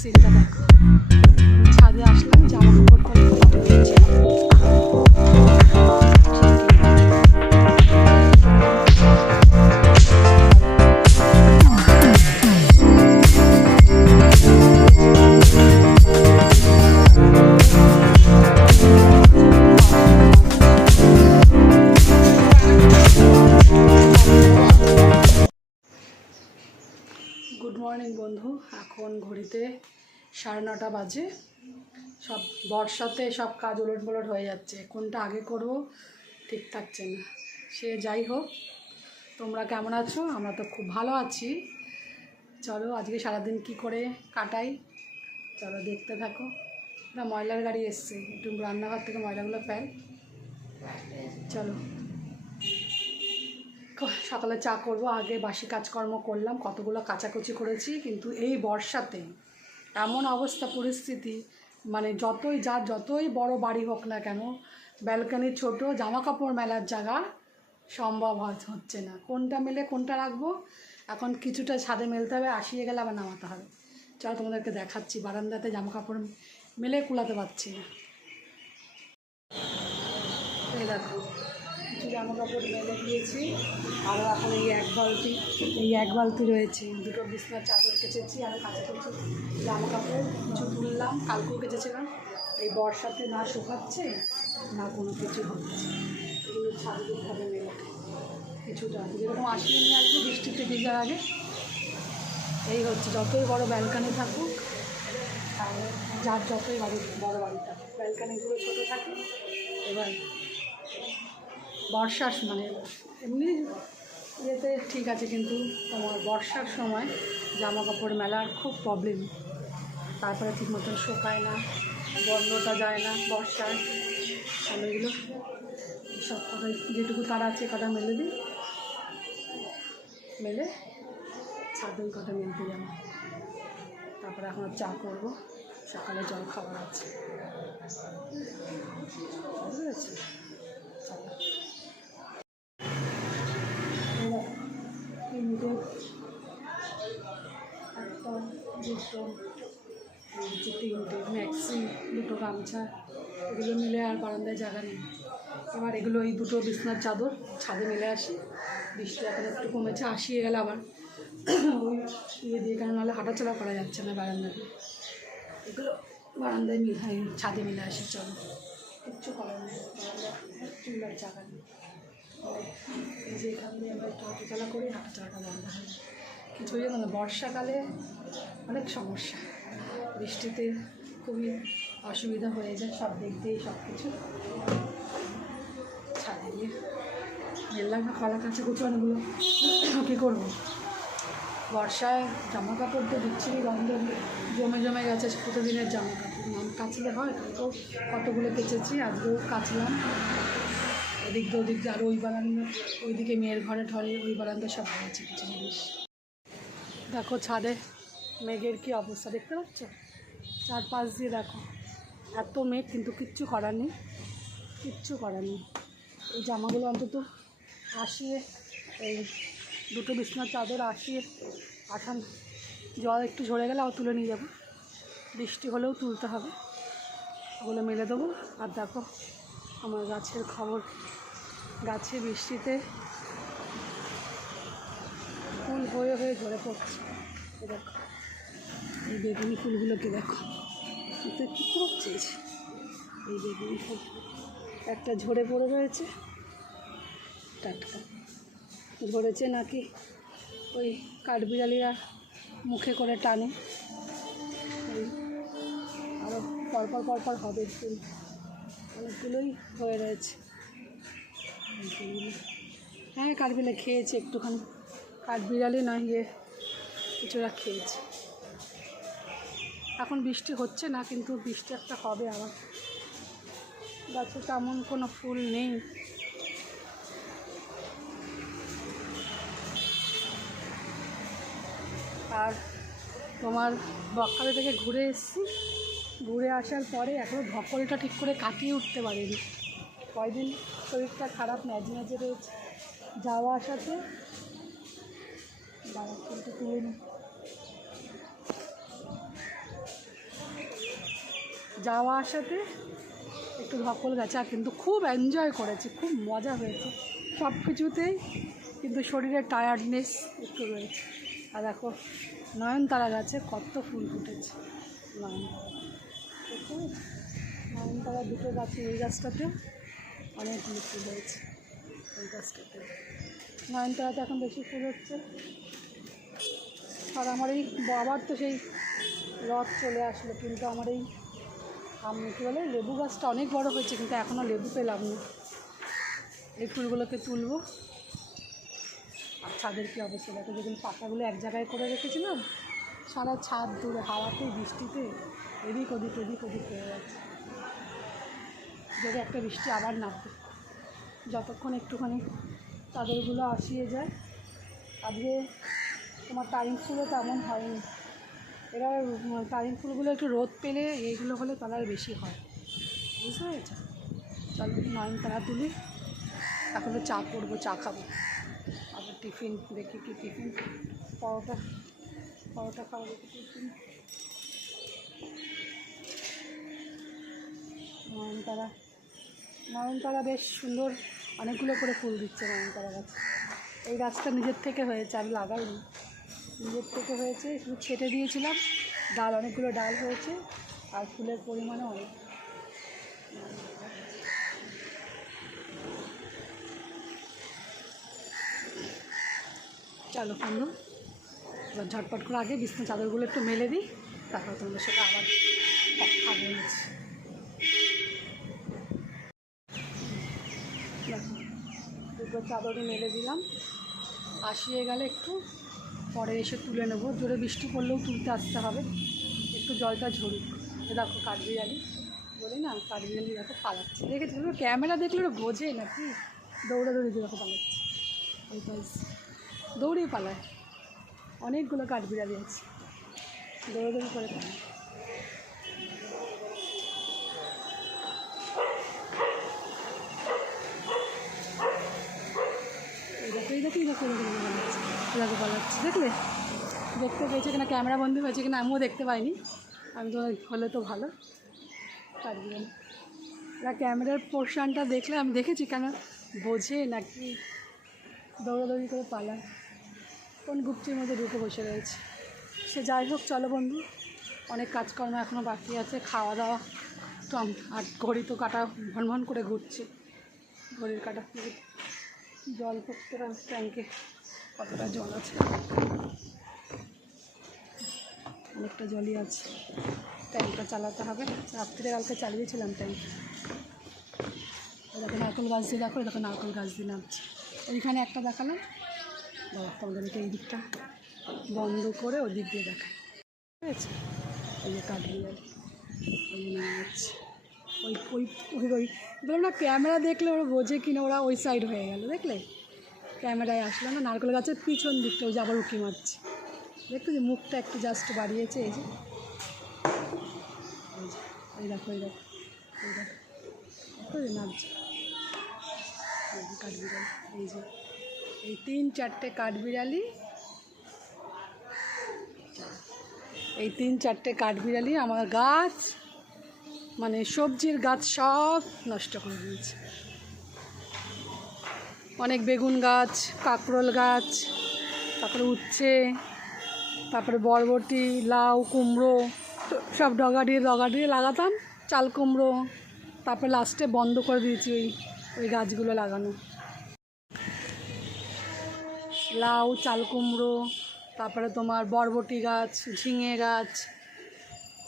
সিনটা সাড়ে নটা বাজে। সব বর্ষাতে সব কাজ ওলট পালট হয়ে যাচ্ছে। কোনটা আগে করব ঠিক থাকছে না। সে যাই হোক, তোমরা কেমন আছো? আমরা তো খুব ভালো আছি। চলো আজকে সারাদিন কি করে কাটাই? চলো দেখতে থাকো। না, ময়লার গাড়ি এসছে। একটু রান্নাঘর থেকে ময়লাগুলো ফেল। চলো। সকালে চা করব। আগে বাসি কাজকর্ম করলাম। কতগুলো কাচাকুচি করেছি। কিন্তু এই বর্ষাতে এমন অবস্থা, পরিস্থিতি মানে যতই যা যতই বড় বাড়ি হোক না কেন, ব্যালকানি ছোট জামা কাপড় মেলার জায়গা সম্ভব হচ্ছে না। কোনটা মেলে, কোনটা রাখব? এখন কিছুটা ছাদে মেলতে হবে, আসিয়ে গেলে আবার নামাতে হবে। চল তোমাদেরকে দেখাচ্ছি, বারান্দাতে জামা কাপড় মেলে কুলাতে পারছি না। এই দেখো। কিছু জামা কাপড় মেলে দিয়েছি। আরও এখন এই এক বালতি, এই এক বালতি রয়েছে। দুটো বিছনার চাদর কেচেছি, আর কাছে কিছু জামা কাপড় কিছু তুললাম, কালকেও কেচেছিলাম। এই বর্ষাতে না শুকাচ্ছে, না কোনো কিছু হচ্ছে। এগুলো হবে মেলে। কিছুটা, যেরকম আসিয়ে নিয়ে আসব, বৃষ্টিতে ভিজার আগে এই হচ্ছে, যতই বড় ব্যালকানি থাকুক আর যার যতই বাড়ি, বড় বাড়ি থাকুক। ব্যালকানিগুলো ছোটো থাকে এবার বর্ষার মানে এমনি ইয়েতে ঠিক আছে, কিন্তু তোমার বর্ষার সময় জামা কাপড় মেলার খুব প্রবলেম তারপরে ঠিক মতন শোকায় না বন্ধটা যায় না বর্ষায়। আমি এগুলো সব কটা যেটুকু তার আছে কটা মেলে দিই। মেলে ছাদে কটা মেলতে যাব। তারপরে এখন চা করব। সকালে জল খাবার আছে। বুঝতে পেরেছি? তিনটে একটা দুটো যে তিনটে ম্যাক্সি, দুটো গামছা, এগুলো মিলে আর বারান্দায় জায়গা নেই। এবার এগুলো এই দুটো বিছনার চাদর, ছাদে মেলে আসি। বৃষ্টি এখন একটু কমেছে, আসিয়ে গেলে আবার ওই ইয়ে দিয়ে কেন নাহলে হাঁটাচলা করা যাচ্ছে না বারান্দাতে। এগুলো বারান্দায় মিল ছাদে মিলে আসি, চলো। কিচ্ছু করার নেই, বারান্দায় চুলার জায়গা নেই। এই যে এখান দিয়ে আমরা একটু হাঁটাচলা করি, হাঁটাচলাটা বন্ধ হয় কিছু জানো না বর্ষাকালে অনেক সমস্যা। বৃষ্টিতে খুবই অসুবিধা হয়ে যায় সব দিক দিয়ে সব কিছু ছাদে গিয়ে মেললাম না কলা কাছে কুচুয়ানগুলো কী করব? বর্ষায় জামা কাপড় তো বিচ্ছিরি গন্ধ জমে জমে গেছে প্রতিদিনের জামা কাপড় কাচলে হয় কতগুলো কেচেছি, আজকেও কাচলাম। এদিক দিয়ে ওদিক আর ওই বারান্দা ওইদিকে মেয়ের ঘরে ঠরে ওই বারান্দা সব হয়েছে কিছু জিনিস। দেখো ছাদে মেঘের কি অবস্থা, দেখতে পাচ্ছ? চারপাশ দিয়ে দেখো। এত মেঘ, কিন্তু কিচ্ছু করার নেই, কিচ্ছু করার নেই। এই জামাগুলো অন্তত আসিয়ে এই দুটো বিছনার চাদর আসিয়ে আঠান, জল একটু ঝরে গেলে আবার তুলে নিয়ে যাব। বৃষ্টি হলেও তুলতে হবে। ওগুলো মেলে দেবো। আর দেখো আমার গাছের খবর। গাছে বৃষ্টিতে ফুল হয়ে হয়ে ঝরে পড়ছে। দেখো, এই বেগুনি ফুলগুলোকে দেখো। এতে কী করছিস এই বেগুনি ফুল। একটা ঝরে পড়ে রয়েছে। টাটকা। ঝরেছে নাকি ওই কাঠবিড়ালিরা মুখে করে টানে। ওই আরও পরপর পরপর হবে ফুল। অনেকগুলোই হয়ে রয়েছে। হ্যাঁ কাঠবিড়ালি খেয়েছে একটুখানি। কাঠবিড়ালি না ইয়ে কিছুটা খেয়েছে। এখন বৃষ্টি হচ্ছে না, কিন্তু বৃষ্টি একটা হবে আবার। গাছে তেমন কোনো ফুল নেই। আর তোমার বকখালি থেকে ঘুরে এসেছি। ঘুরে আসার পরে এখনও ধকলটা ঠিক করে কাটিয়ে উঠতে পারিনি। কয়দিন শরীরটা খারাপ ম্যাজ ম্যাজে রয়েছে যাওয়া আসাতে? ফুলটা তুলে নি। যাওয়া আসাতে একটু ধকল গেছে, আর কিন্তু খুব এনজয় করেছি, খুব মজা হয়েছে। সব কিছুতেই কিন্তু শরীরে টায়ার্ডনেস একটু রয়েছে। আর দেখো, নয়নতারা গাছে কত ফুল ফুটেছে। দেখতে নয়নতারা দুটো গাছে, এই গাছটাতে অনেকগুলো ফুল হয়েছে এই গাছটাতে। নয়নতারাতে এখন বেশি ফুল হচ্ছে। আর আমার এই বাবার তো সেই রথ চলে আসলো, কিন্তু আমার এই, আম, কী বলে, লেবু গাছটা অনেক বড় হয়েছে, কিন্তু এখনও লেবু পেলাম না। এই ফুলগুলোকে তুলবো। আর ছাদের কী অবস্থা? দেখো যেগুলো পাতাগুলো এক জায়গায় করে রেখেছিলাম, সারা ছাদ দূরে, হাওয়াতে, বৃষ্টিতে, এদিক ওদিক এদিক ওদিক হয়ে যাচ্ছে। যদি একটা বৃষ্টি আবার না নামবে যতক্ষণ একটুখানি চাদরগুলো আসিয়ে যায়, আজকে তোমার টাইম ফুলও তেমন হয়নি। এরা টাইম ফুলগুলো একটু রোদ পেলে এইগুলো হলে তাহলে বেশি হয়। বুঝতে পেরেছ? চলো নয়নতারা তুলি। এখন তো চা করব, চা খাব। আবার টিফিন, দেখি কি টিফিন। পরোটা পরোটা খাব, দেখি টিফিন। নয়নতারা নয়নতারা বেশ সুন্দর অনেকগুলো করে ফুল দিচ্ছে নয়নতারা গাছ। এই গাছটা নিজের থেকে হয়েছে, আমি লাগাইনি। নিজের থেকে হয়েছে, শুধু ছেটে দিয়েছিলাম, ডাল, অনেকগুলো ডাল হয়েছে, আর ফুলের পরিমাণও অনেক। চলো বন্ধু এবার ঝটপট করে আগে বিছনা চাদরগুলো একটু মেলে দিই, তারপর তোমাদের সাথে আবার কথা বলছি। দুটো চাদরে মেলে দিলাম। আসিয়ে গেলে একটু পরে এসে তুলে নেব। জোরে বৃষ্টি পড়লেও তুলতে আসতে হবে। একটু জলটা ঝরুক। দেখো কাঠবিড়ালি। বলি না, কাঠবিড়ালি দেখো পালাচ্ছে। দেখেছি? তুমি ক্যামেরা দেখলে ওরা বোঝে নাকি? দৌড়ে দৌড়ে দেখো পালাচ্ছে। ওই গাছ পালায়। অনেকগুলো কাঠবিড়ালি আছে। দৌড়ে দৌড়ে করে পালায়। এই দেখো এই পালাচ্ছে দেখলে? দেখতে পেয়েছে কিনা? ক্যামেরা বন্দি হয়েছে কিনা? আমিও দেখতে পাইনি। আমি তো হলে তো ভালো। কাঠবিড়ালি এরা ক্যামেরার পোর্শনটা দেখলে আমি দেখেছি কেন? বোঝে নাকি দৌড়াদৌড়ি করে পালায়। কোন গুপ্তির মধ্যে ঢুকে বসে রয়েছে। সে যাই হোক, চলো বন্ধু। অনেক কাজকর্ম এখনও বাকি আছে। খাওয়া দাওয়া তো আর ঘড়ি তো কাটা ভন ভন করে ঘুরছে। ঘড়ির কাটা। জল করতে ট্যাঙ্কে কতটা জল আছে? অনেকটা জলই আছে। ট্যাঙ্কটা চালাতে হবে। রাত্রিরে কালকে চালিয়েছিলাম ট্যাঙ্ক। দেখো নারকেল গাছ দিয়ে দেখো দেখো নারকেল গাছ দিয়ে নামছে। ওইখানে একটা দেখালাম। বাবা তোমাদেরকে এই দিকটা বন্ধ করে ওই দিক দিয়ে দেখায় ঠিক আছে? এই যে কাঠবিড়াল ওই যে নেমে যাচ্ছে ওই ওই ওই ওই। বললাম না, ক্যামেরা দেখলে ওরা বোঝে কিনা, ওরা ওই সাইড হয়ে গেল, দেখলে? ক্যামেরায় আসলো না, নারকেল গাছের পিছন দিকটা, ওই আবার উঁকি মারছে। দেখতে যে মুখটা একটু জাস্ট বাড়িয়েছে, এই যে। এই দেখো এই দেখো এই দেখো। দেখো যে নাচছে। কাঠবিড়ালি, এই যে। এই তিন চারটে কাঠবিড়ালি। এই তিন চারটে কাঠবিড়ালি আমার গাছ। মানে সবজির গাছ সব নষ্ট করে দিয়েছে। অনেক বেগুন গাছ, কাঁকরোল গাছ, তারপরে উচ্ছে, তারপরে বরবটি, লাউ, কুমড়ো সব ডগা দিয়ে ডগা দিয়ে লাগাতাম, চাল কুমড়ো, তারপরে লাস্টে বন্ধ করে দিয়েছি ওই ওই গাছগুলো লাগানো। লাউ, চাল কুমড়ো, তারপরে তোমার বরবটি গাছ, ঝিঙে গাছ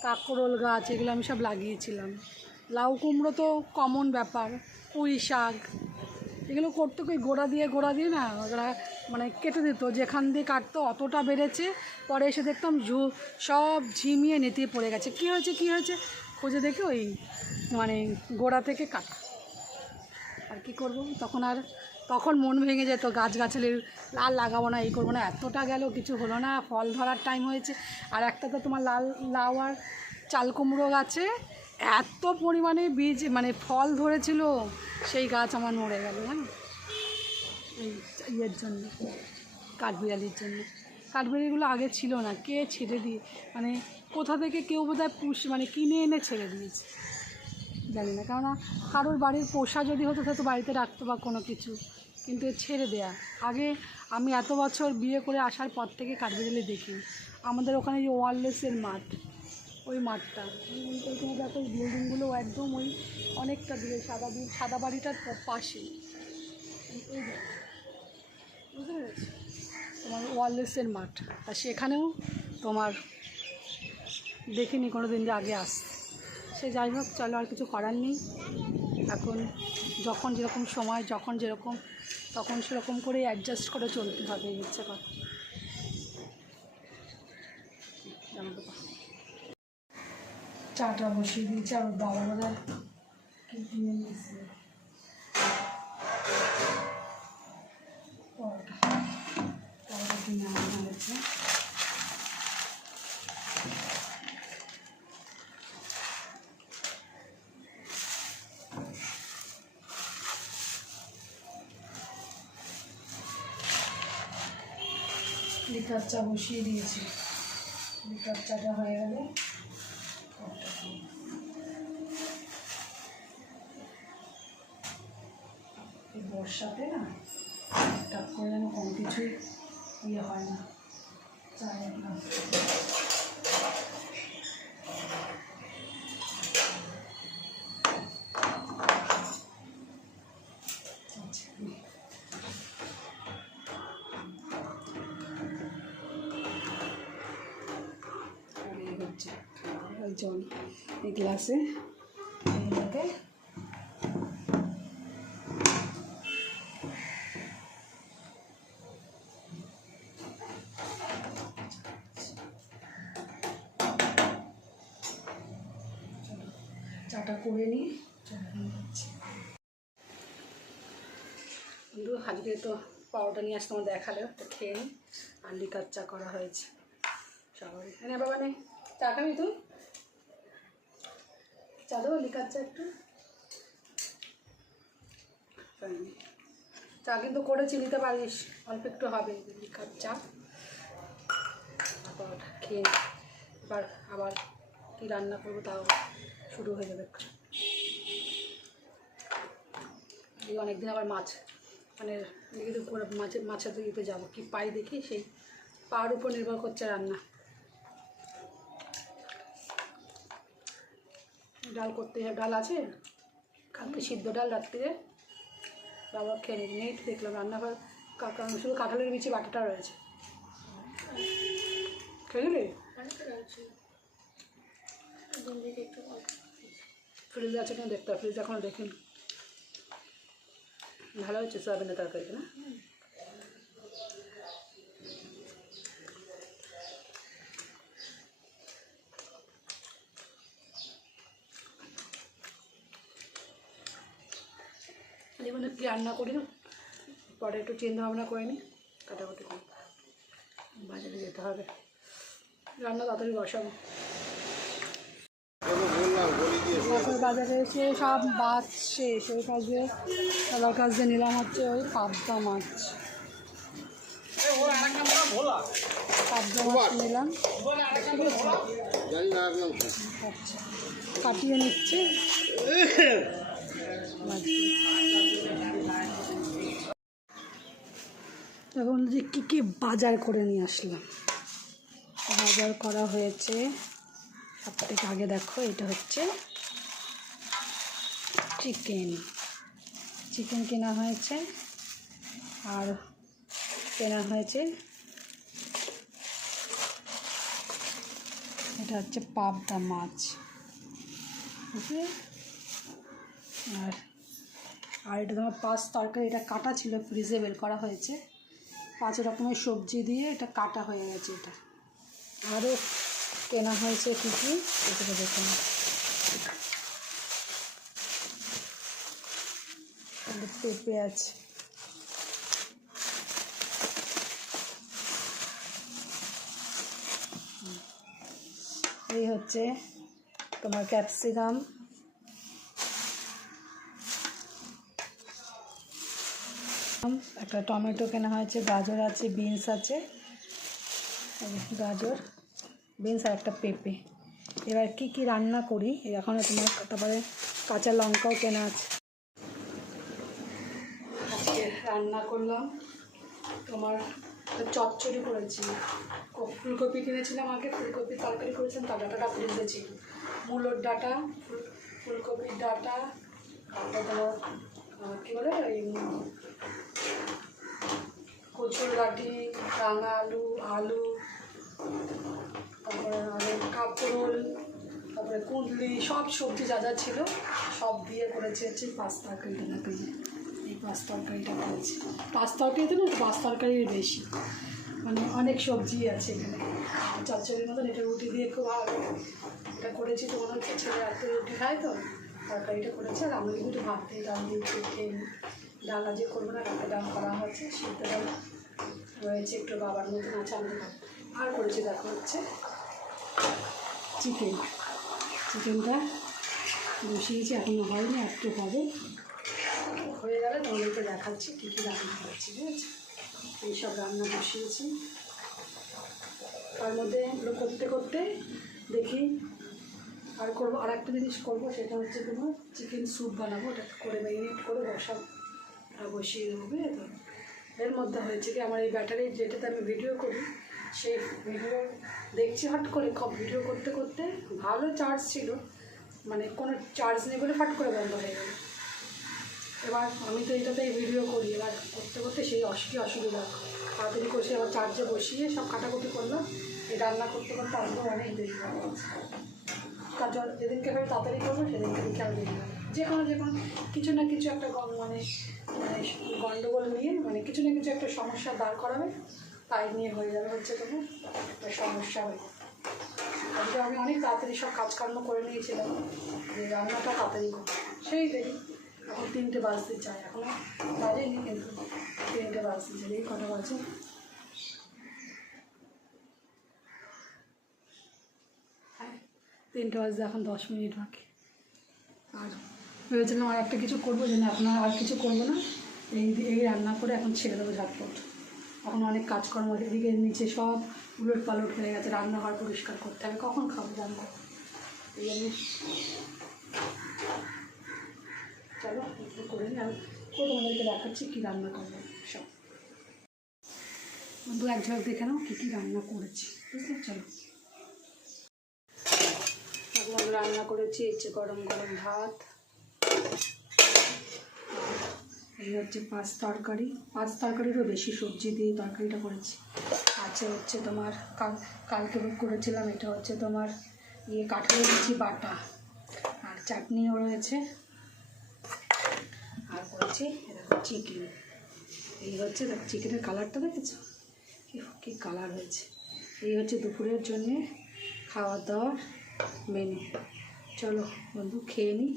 কাঁকরোল গাছ, এগুলো আমি সব লাগিয়েছিলাম। লাউ কুমড়ো তো কমন ব্যাপার, পুঁই শাক, এগুলো করতো কি গোড়া দিয়ে গোড়া দিয়ে না, ওরা মানে কেটে দিত। যেখান দিয়ে কাটতো অতটা বেড়েছে, পরে এসে দেখতাম ঝু, সব ঝিমিয়ে নেতিয়ে পড়ে গেছে। কী হয়েছে কী হয়েছে? খুঁজে দেখে ওই মানে গোড়া থেকে কাটা। আর কি করব? তখন আর, তখন মন ভেঙে যেত গাছগাছালি লাল লাগাবো না, এই করব না, এতটা গেল, কিছু হলো না, ফল ধরার টাইম হয়েছে। আর একটা তো তোমার লাল, লাউ আর চাল কুমড়ো গাছে, এত পরিমাণে বীজ মানে ফল ধরেছিল, সেই গাছ আমার মরে গেল হ্যাঁ এই ইয়ের জন্য, কাঠবিড়ালির জন্য। কাঠবেরিগুলো আগে ছিল না, কে ছেড়ে দিয়ে মানে কোথা থেকে কেউ বোধহয় পুষ মানে কিনে এনে ছেড়ে দিয়েছে। জানি না। কেননা কারোর বাড়ির পোষা যদি হতো তো বাড়িতে রাখতো বা কোনো কিছু। কিন্তু ছেড়ে দেয়া। আগে আমি এত বছর বিয়ে করে আসার পর থেকে কাঠবেরিলে দেখি আমাদের ওখানে যে ওয়ারলেসের মাঠ, ওই মাঠটা। ওই- ওইখানে দেখো ওই বিল্ডিংগুলো একদম ওই অনেকটা দূরে, সাদা সাদা বাড়িটার পাশে। বুঝতে পেরেছি? তোমার ওয়ারলেসের মাঠ। আর সেখানেও তোমার দেখিনি কোনো দিন যে আগে আসছে সে যাই হোক, চলো আর কিছু করার নেই। এখন যখন যেরকম সময়, যখন যেরকম, তখন সেরকম করে অ্যাডজাস্ট করে চলতে হবে, ইচ্ছে কথা। চাটা বসিয়ে দিয়েছি, আর বাবা কি কিনে নিয়েছে। কিনে আনা হয়েছে। লিকার চা বসিয়ে দিয়েছি। লিকার চাটা হয়ে গেলে বর্ষাতে না টাক করে যেন কোনো কিছুই ইয়ে হয় না। হচ্ছে ওই জল এই গ্লাসে। চাটা করে নিই। নিয়ে বন্ধু, আজকে তো পাউডার নিয়ে আসতে আমার দেখালে তো খেয়ে নিই। আর লিকার চা করা হয়েছে। সবারই হ্যাঁ বাবা, নে। তুই চা দেবো লিকার চা একটু। চা কিন্তু করেছি, নিতে পারিস। অল্প একটু হবে লিকার চা তারপর খেয়ে এবার আবার কী রান্না করব তাও শুরু হয়ে যাবে এই অনেকদিন আবার মাছ মানে করে মাছের মাছের দিকে যাব। কি পাই দেখি সেই পার উপর নির্ভর করছে রান্না। ডাল করতে হবে ডাল আছে? কালকে সিদ্ধ ডাল রাত্রিরে। বাবা খেয়ে নিবি নেই দেখলাম রান্নাঘর কাকা শুধু কাঁঠালের বিচি বাটাটা রয়েছে। খেয়ে নিবি ফ্রিজ আছে কিনা দেখতে ফ্রিজ এখনও দেখিনি। ভালো হচ্ছে সয়াবিনের তরকারিটা না? জীবনে কি রান্না করি না পরে একটু চিন্তা ভাবনা করে নিই কাটাকুটি করি। বাজারে যেতে হবে। রান্না তাড়াতাড়ি বসাবো। তারপর বাজারে এসে সব মাছ শেষ ওই কাজে সবার কাছ দিয়ে নিলাম হচ্ছে ওই পাবদা মাছ। পাবদা মাছ নিলাম। আচ্ছা কাটিয়ে নিচ্ছে। এখন যে কী কী বাজার করে নিয়ে আসলাম? বাজার করা হয়েছে, সব থেকে আগে দেখো, এটা হচ্ছে চিকেন। চিকেন কেনা হয়েছে, আর কেনা হয়েছে, এটা হচ্ছে পাবদা মাছ। বুঝলে আর আর এটা তোমার পাঁচ তরকারি, এটা কাটা ছিল ফ্রিজে বের করা হয়েছে। পাঁচ রকমের সবজি দিয়ে এটা কাটা হয়ে গেছে এটা। আরও কেনা হয়েছে কী কী এগুলো দেখে নাও। এখানে পেঁপে আছে। এই হচ্ছে তোমার ক্যাপসিকাম একটা টমেটো কেনা হয়েছে, গাজর আছে, বিনস আছে। গাজর, বিনস আর একটা পেঁপে। এবার কি কি রান্না করি? এখন তোমার তারপরে কাঁচা লঙ্কাও কেনা আছে। রান্না করলাম তোমার চচ্চড়ি করেছি। ফুলকপি কিনেছিলাম আগে, ফুলকপি তরকারি করেছিলাম তার ডাটাটা ছিল মূলোর ডাটা, ফুল- ফুলকপির ডাটা, তারপরে তোমার কী বলে? ওই কচুর গাঠি রাঙা আলু আলু, তারপরে কাপড় তারপরে কুঁদলি, সব সবজি যা যা ছিল, সব দিয়ে করেছি হচ্ছে পাঁচ তরকারিটা দেখো এই পাঁচ তরকারিটা করেছি। পাঁচ তরকারিতে না, পাঁচ তরকারির বেশি। মানে অনেক সবজি আছে এখানে। চচ্চড়ির মতন এটা রুটি দিয়ে খুব ভালো এটা করেছি তোমার হচ্ছে ছেলে এত রুটি খায় তো, তরকারিটা করেছে। আর আমরা কিন্তু ভাত দিয়ে, ডাল দিয়ে খেয়ে। ডাল আজকে করব না ডালটা ডাল করা হচ্ছে সিদ্ধ ডাল রয়েছে, একটু বাবার মতন আছে, আমি আর করেছি, দেখো হচ্ছে। চিকেন, চিকেনটা বসিয়েছি, এখনও হয়নি একটু হবে। হয়ে গেলে তোমাদেরকে দেখাচ্ছি কী কী রান্না করেছি ঠিক আছে? এইসব রান্না বসিয়েছি। তার মধ্যে এগুলো করতে করতে দেখি আর করব আর একটা জিনিস করব, সেটা হচ্ছে তোমার চিকেন স্যুপ বানাবো, ওটা করে ম্যারিনেট করে বসা আর বসিয়ে দেবো, বুঝলে তো? এর মধ্যে হয়েছে কি, আমার এই ব্যাটারি যেটাতে আমি ভিডিও করি, সেই ভিডিও দেখছি হট করে ভিডিও করতে করতে ভালো চার্জ ছিল মানে কোনো চার্জ নেই বলে ফাট করে বন্ধ হয়ে গেল। এবার আমি তো এটাতেই ভিডিও করি, এবার করতে করতে সেই অসুখী অসুবিধা। তাড়াতাড়ি করে আবার চার্জে বসিয়ে সব কাটাকুটি করলাম, এই রান্না করতে করতে আসব অনেক দেরি গেছে। কাজ যেদিনকে ভাবে তাড়াতাড়ি করব, সেদিনকে আমি দেরি যে কোনো যে কোনো কিছু না কিছু একটা মানে মানে গণ্ডগোল নিয়ে মানে কিছু না কিছু একটা সমস্যা দাঁড় করাবে, তাই নিয়ে হয়ে যাবে হচ্ছে তোমার একটা সমস্যা হয়ে। আজকে আমি অনেক তাড়াতাড়ি সব কাজকর্ম করে নিয়েছিলাম, যে রান্নাটা তাড়াতাড়ি করব। সেই দেরি এখন তিনটে বাজতে চাই এখন বাজেনি কিন্তু তিনটে বাজতে চাই এই কটা বাজে। হ্যাঁ তিনটে বাজতে এখন দশ মিনিট বাকি। আর ভেবেছিলাম আর একটা কিছু করব যে না, আপনার আর কিছু করব না। এই এই রান্না করে এখন ছেড়ে দেবো ঝটপট। এখন অনেক কাজকর্ম এদিকে নিচে সব উলট পালট হয়ে গেছে। রান্নাঘর পরিষ্কার করতে হবে। কখন খাব জানব? এই জন্য চলো করে নিই। তো তোমাদেরকে দেখাচ্ছি কী রান্না করব। সব। দু এক ঝলক দেখে নাও কী কী রান্না করেছি। বুঝলে? চলো। এখন রান্না করেছি হচ্ছে গরম গরম ভাত। এই হচ্ছে পাঁচ তরকারি। পাঁচ তরকারিরও বেশি সবজি দিয়ে তরকারিটা করেছি। আছে হচ্ছে তোমার কাল, কালকে করেছিলাম, এটা হচ্ছে তোমার ইয়ে কাঁঠালের বিচি বাটা আর চাটনিও রয়েছে। আর করেছি এরকম চিকেন। এই হচ্ছে দেখো, চিকেনের কালারটা দেখেছ? কি, কী কালার হয়েছে। এই হচ্ছে দুপুরের জন্যে খাওয়া দাওয়ার মেনু চলো বন্ধু, খেয়ে নিই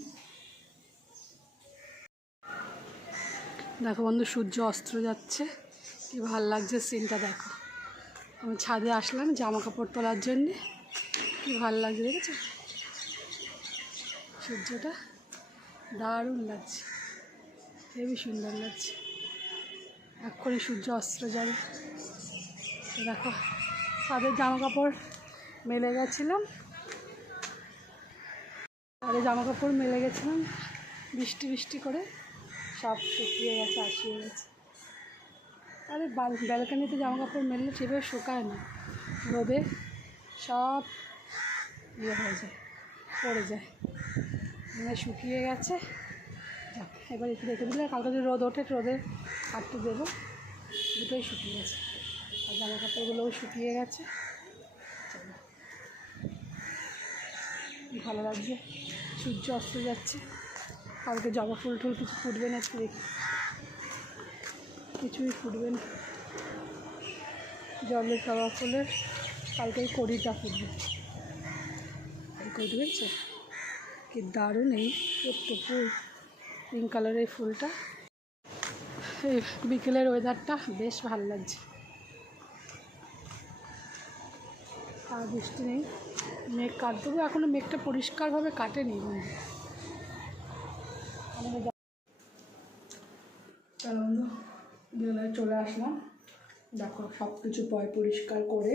দেখো বন্ধু, সূর্য অস্ত্র যাচ্ছে। কি ভালো লাগছে সিনটা দেখো। আমি ছাদে আসলাম জামা কাপড় তোলার জন্যে। কি ভালো লাগছে দেখেছ? সূর্যটা দারুণ লাগছে। হেবি সুন্দর লাগছে। এক্ষুনি সূর্য অস্ত্র যাবে। দেখো ছাদের জামা কাপড় মেলে গেছিলাম। ছাদে জামা কাপড় মেলে গেছিলাম বৃষ্টি বৃষ্টি করে। সব শুকিয়ে গেছে আসিয়ে গেছে। আরে ব্যালকানিতে জামা কাপড় মেললে সেভাবে শুকায় না। রোদে সব ইয়ে হয়ে যায় পড়ে যায়। মানে শুকিয়ে গেছে। যাক, এবার একটু রেখে দিলে কালকে যদি রোদ ওঠে রোদে কাটতে দেবো। দুটোই শুকিয়ে গেছে। আর জামা কাপড়গুলোও শুকিয়ে গেছে। ভালো লাগছে। সূর্য অস্ত যাচ্ছে। কালকে জবা ফুল টুল কিছু ফুটবে না দেখি। কিছুই ফুটবে না। জলের জবা ফুলের কালকে এই কড়িটা ফুটবে। এই কড়ি দেখছ? কি দারুণ এই একটু ফুল পিঙ্ক কালারের ফুলটা। এই বিকেলের ওয়েদারটা বেশ ভালো লাগছে। আর বৃষ্টি নেই। মেঘ কাট দেবো এখনও মেঘটা পরিষ্কারভাবে কাটেনি। বন্ধু চলো আসলাম। দেখো সব কিছু পয় পরিষ্কার করে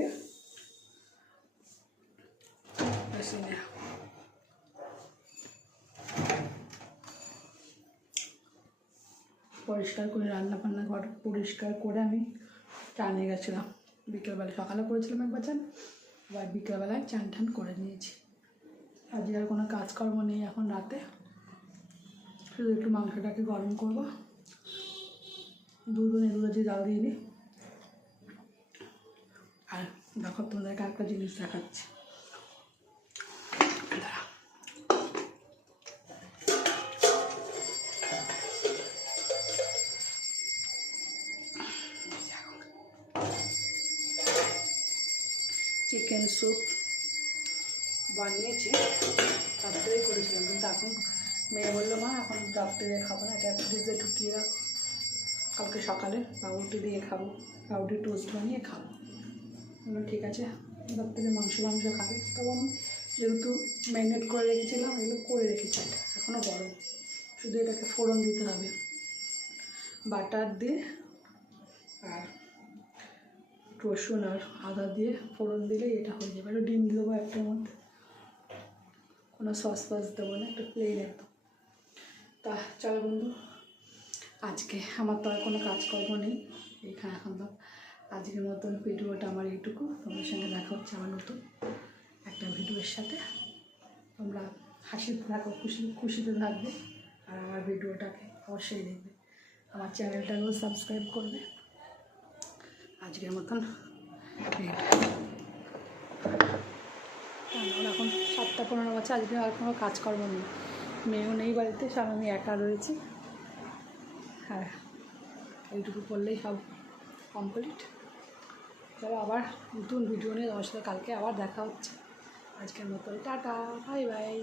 পরিষ্কার করে রান্না বান্না ঘর পরিষ্কার করে আমি চানে গেছিলাম। বিকেলবেলা সকালে করেছিলাম একবার চান, এবার বিকেলবেলায় চান টান করে নিয়েছি। আজকে আর কোনো কাজকর্ম নেই এখন রাতে। শুধু একটু মাংসটাকে গরম করব। দুধ নিয়ে দুধে যে জাল দিয়ে নিই আর দেখো তোমাদেরকে একটা জিনিস দেখাচ্ছি। চিকেন স্যুপ বানিয়েছি রাত্রেই করেছিলাম, কিন্তু এখন মেয়ে বলল, মা, এখন রাত্রে খাব না, এটা ফ্রিজে ঢুকিয়ে রাখো। কালকে সকালে পাউরুটি দিয়ে খাব, পাউরুটি টোস্ট বানিয়ে খাব। বললাম ঠিক আছে রাত্রে মাংস মাংস খাবে। আমি যেহেতু ম্যারিনেট করে রেখেছিলাম, এগুলো করে রেখেছি, এটা এখনও গরম। শুধু এটাকে ফোড়ন দিতে হবে। বাটার দিয়ে আর রসুন আর আদা দিয়ে ফোড়ন দিলে এটা হয়ে যাবে। একটু ডিম দেবো একটার মধ্যে। কোনো সস ফস দেবো না, একটু প্লেন একদম। তা চলো বন্ধু, আজকে আমার তো আর কোনো কাজকর্ম নেই, এখানে এখন তো আজকের মতন ভিডিওটা আমার এইটুকু। তোমাদের সঙ্গে দেখা হচ্ছে আমার নতুন একটা ভিডিওর সাথে। তোমরা হাসিতে থাকো, খুশি খুশিতে থাকবে আর আমার ভিডিওটাকে অবশ্যই দেখবে। আমার চ্যানেলটাকেও সাবস্ক্রাইব করবে। আজকের মতন এখন সাতটা পনেরো বছর আজকে আর কোনো কাজকর্ম নেই। মেয়েও নেই বাড়িতে সব আমি একা রয়েছি। হ্যাঁ এইটুকু করলেই সব কমপ্লিট চলো আবার নতুন ভিডিও নিয়ে তোমার সাথে কালকে আবার দেখা হচ্ছে। আজকের মতো টাটা বাই বাই